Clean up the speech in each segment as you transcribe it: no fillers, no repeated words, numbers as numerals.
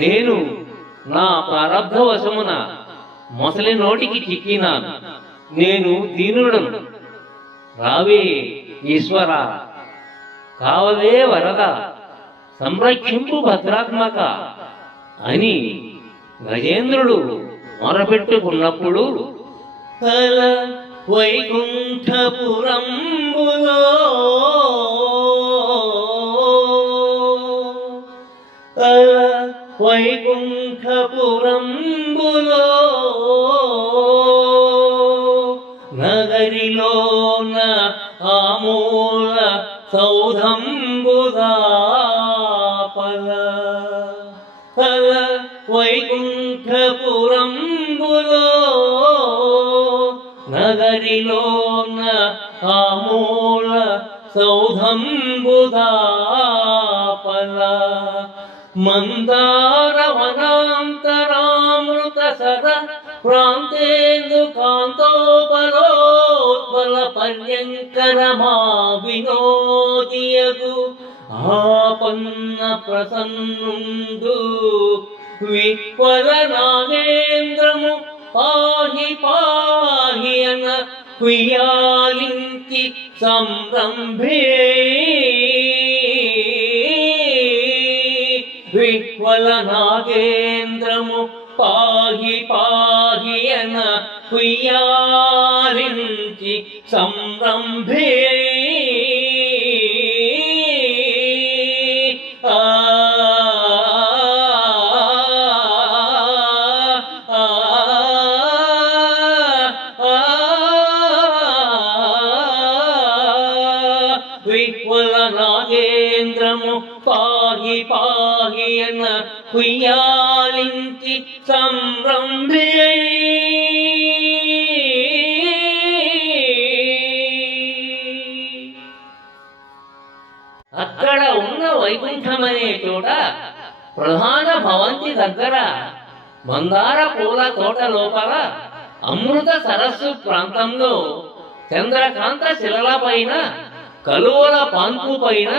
నేను నా ప్రారబ్ధవశమున మొసలి నోటికి చిక్కినాను. నేను దీనుడను, రావే ఈశ్వర, కావవే వరద, సంరక్షింపు భద్రాత్మక అని గజేంద్రుడు మొరపెట్టుకున్నప్పుడు కల వైకుంఠపురంబులో వైకుంఠపురంబులో నగరిలోన ఆమూల సౌధంబుదాపల కల వైకుంఠపురంబులో నగరిలోన ఆమూల సౌధంబుదాపల మందారవనాంతరామృత సర ప్రాంతేందు కాంతోపరోత్పల పర్యంకరమా వినోదియగు ఆపన్న ప్రసన్నుండు విహ్వల నాగేంద్రము పాహి పాహి అన కుయ్యాలించి సంరంభే విహ్వల నాగేంద్రము పాహి పాహి అన కుయ్యాలించి సంరంభే విహ్వల నాగేంద్రము పాహి పాహి అన కుయ్యాలించి సంరంభే అక్కడ ఉన్న వైకుంఠమనే చోట ప్రధాన భవంతి దగ్గర మందార పూల తోట లోపల అమృత సరస్సు ప్రాంతంలో చంద్రకాంత శిలలపైన కలువల పాన్పు పైన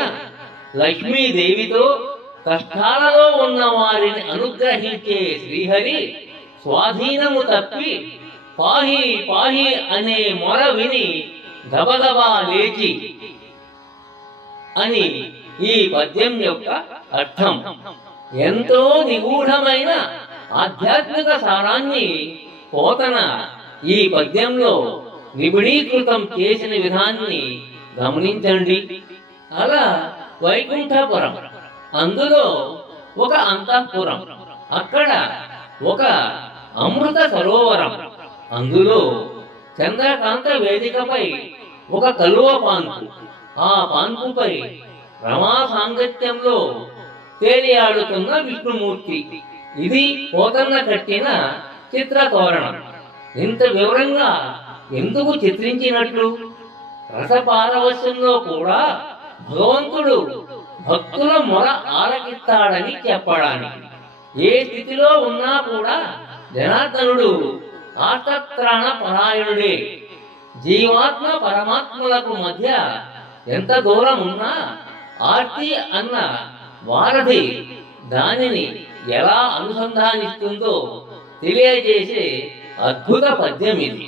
లక్ష్మీదేవితో కష్టాలలో ఉన్న వారిని అనుగ్రహించే శ్రీహరి స్వాధీనము తప్పి పాహి పాహి అనే మొర విని గబగబా లేచి అని ఈ పద్యం యొక్క అర్థం. ఎంతో నిగూఢమైన ఆధ్యాత్మిక సారాన్ని పోతన ఈ పద్యంలో నిబిడీకృతం చేసిన విధాన్ని గమనించండి. అలా వైకుంఠపురం, అందులో ఒక అంతఃపురం, అక్కడ ఒక అమృత సరోవరం, అందులో చంద్రకాంత వేదికపై ఒక కలువ పాన్పు, ఆ పాన్పుపై రమా సాంగత్యంలో తేలియాడుతున్న విష్ణుమూర్తి. ఇది పోతన్న కట్టిన చిత్రతోరణం. ఇంత వివరంగా ఎందుకు చిత్రించినట్లు? రసపారవశ్యంలో కూడా భగవంతుడు భక్తుల మొర ఆలకిస్తాడని చెప్పడానికి. ఏ స్థితిలో ఉన్నా కూడా జనార్దనుడు ఆర్తత్రాణ పరాయణుడే. జీవాత్మ పరమాత్మలకు మధ్య ఎంత దూరం ఉన్నా ఆర్తి అన్న వారధి దానిని ఎలా అనుసంధానిస్తుందో తెలియజేసే అద్భుత పద్యం ఇది.